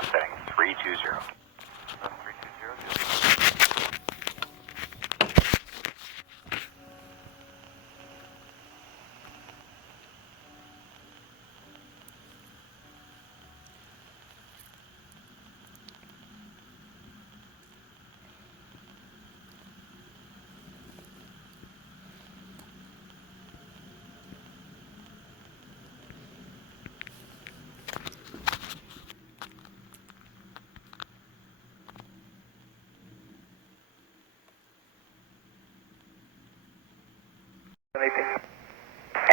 left heading 320. 320.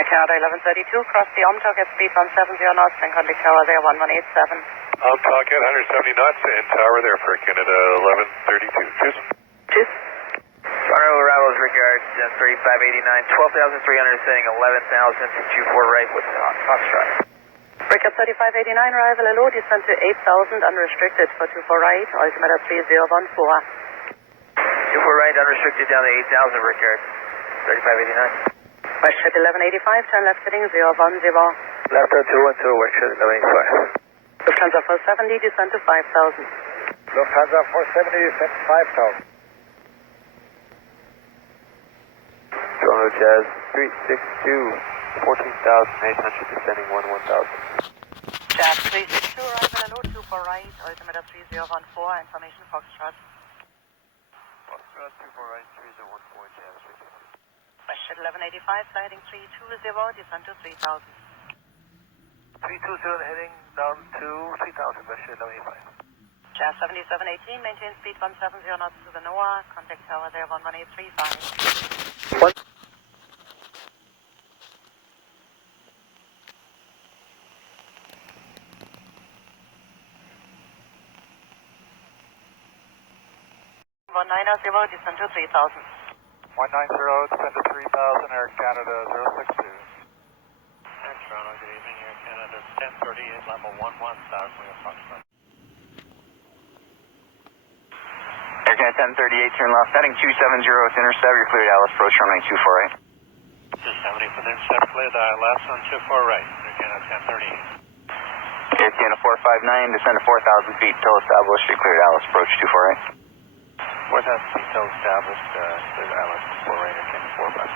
CATHAY 1132, cross the Omtalk at speed 170 knots and contact tower there 1187. Omtalk at 170 knots and tower there for Canada 1132. Cheers. Cheers. Toronto arrivals regard 3589, 12,300 setting 11,000 to 24 right with Foxtrot. Breakup 3589, arrival hello, descent to 8,000 unrestricted for 24 right, altimeter 3014. 24 right unrestricted down to 8,000 regard 3589. Westjet 1185, turn left heading 010. Left out 212, Westjet 1185. Lufthansa 470, descent to 5,000. Lufthansa 470, descent to 5,000. Toronto Jazz 362, 14,800 descending 11,000. Jazz 362, arrival hello, 24 right, altimeter 3014, information Foxtrot. Foxtrot 24 right, 3014, Jazz 362. Westjet 1185, heading 320, descent to 3,000. 320 heading down to 3,000, Westjet 1185. Jazz 7718, maintain speed 170 knots to the NOAA, contact tower there 11835. What? descent to 3,000. 190, descend to 3,000, Air Canada 062. Air Toronto, good evening, Air Canada 1038, level 11,000, we have Foxtrot. Air Canada 1038, turn left heading 270 with intercept, you're cleared Alice, approach runway 248. 270 for the intercept, clear the last one 24 right, Air Canada 1038. Air Canada 459, descend to 4,000 feet, till established, you're cleared Alice, approach 248. 4,000 feet till established, clear the Alice 4 right, Air Canada 4 left.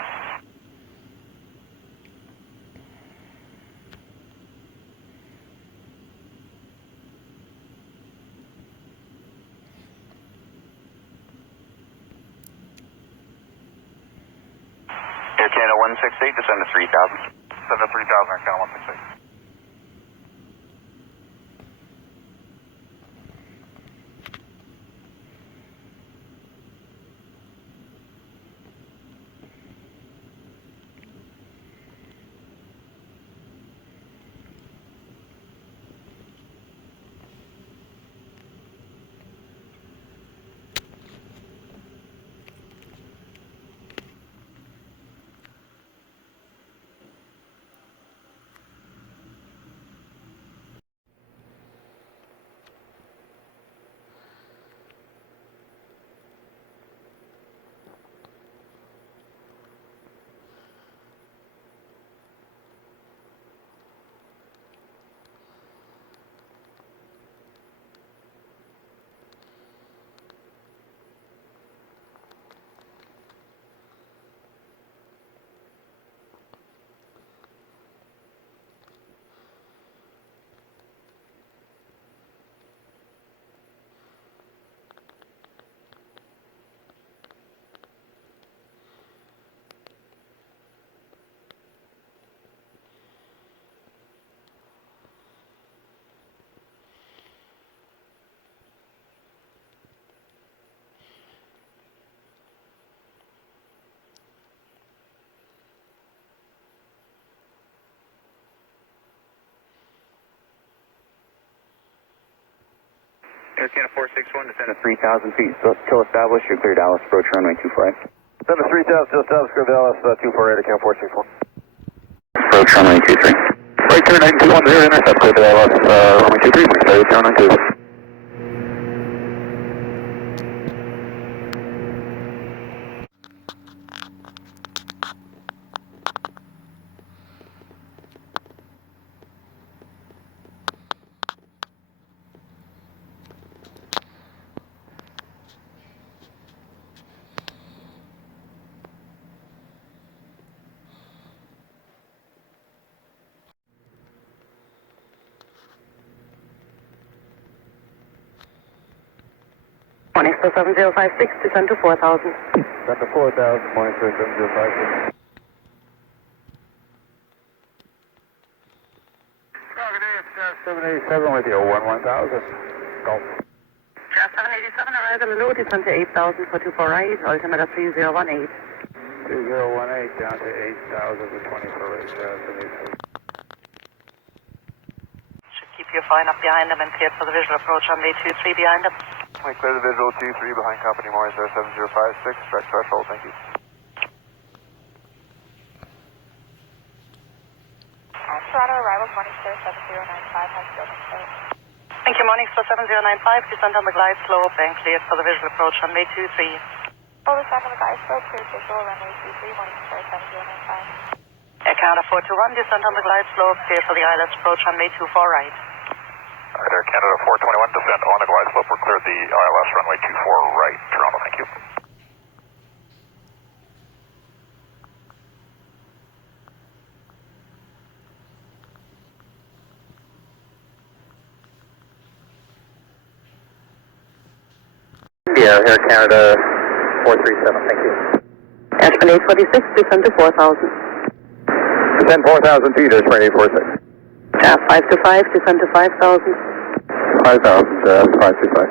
Air Canada 168, descend to 3,000. Descend to 3,000, Air Canada 168. Air Canada 461, descend to 3,000 feet, till established, you're cleared Alice, approach runway 248. Descend to 3,000 till established, clear the Alice 248, Air Canada 461. Approach runway 23. Right, clear 9210, intercept, clear the Alice runway 23, stay 092. Morningstar 7056, descend to 4000. Descend to 4000, Morningstar 7056. Jazz 787 with you, 11000. Golf. Jazz 787, arrival low, descend to 8000 for 24 right, altimeter 3018. 3018 down to 8000 with 24 right, Jazz 787. Should keep your fine up behind them and cleared for the visual approach on May 23 behind them. We clear the visual 23 behind company Morningstar 7056, direct threshold, thank you. Toronto arrival Morningstar 7095 has building code. Thank you, Morningstar 7095, descend on the glide slope and cleared for the visual approach on May 23. Full descent on the glide slope, clear visual runway 23, Morningstar 7095. Air Canada 421, descend on the glide slope, clear for the ILS approach on May 24 right. Alright, Air Canada 421, descend on the glide slope. We're cleared the ILS runway 24 right, Toronto, thank you. Air Canada 437, thank you. Ashman 846, descend to 4000. Descend 4,000 feet, Ashman 846. Jazz 525, descend to 5000. 5,000, 525.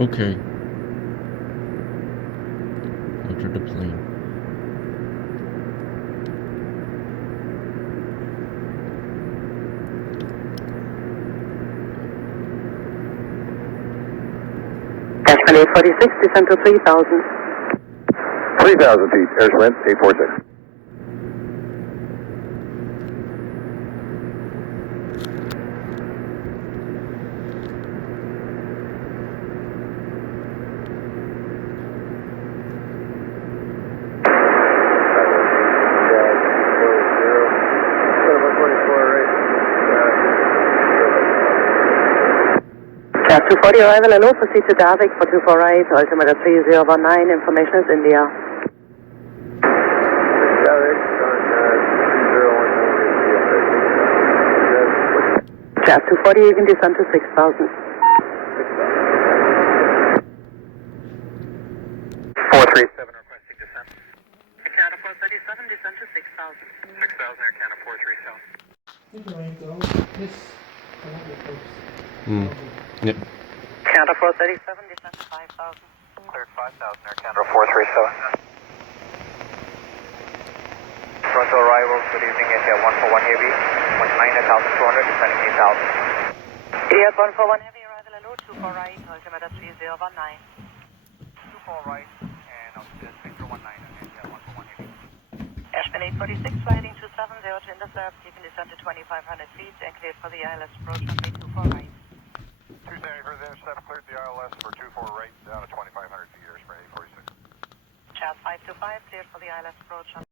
Okay. Enter the plane. Ashman 846, descend to 3000. 3,000 feet, Ashman 846. Jazz 240, arrival hello, proceed to Davik for 24 right, altimeter 3019, information is India. Jazz 240, you can descend to 6000. 437 requesting descent. Air Canada 437, descend to 6000. 6,000 Air Canada 437. Yep. Canada 437, descend to 5000. Cleared 5,000 Air Canada 437. Toronto arrivals, good evening, India 141 Heavy, 19,200, descending 8,000. Idiot 141 heavy, arrival hello, 24 right, altimeter 3019. 24 right, and altitude 3019, India 141 Heavy. Ashman 846, flighting 270 to intercept, you can descend to 2,500 feet and clear for the ILS approach on May 24 right. 270 for the intercept, cleared the ILS for 24 right, down to 2,500 feet, Airspray 846. Jazz 525, cleared for the ILS approach on